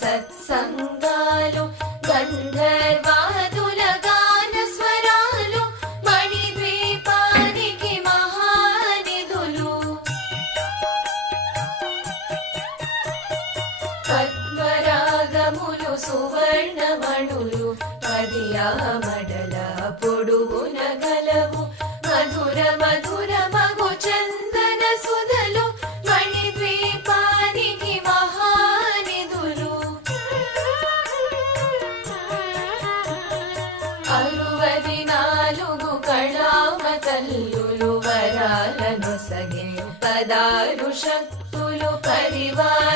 సత్సంగాలు గంధర్వాదుల గాన స్వరాలు మణిద్వీపానికి మహానిధులు పద్మరాగములు సువర్ణమణులు పదియామడల పొడుగున గలవు మధుర మధుర మగు చందన సుధలు మణిద్వీపానికి మహానిధులు 64 కళామ తల్లులు వరాలను సగే 16 శక్తులు పరివార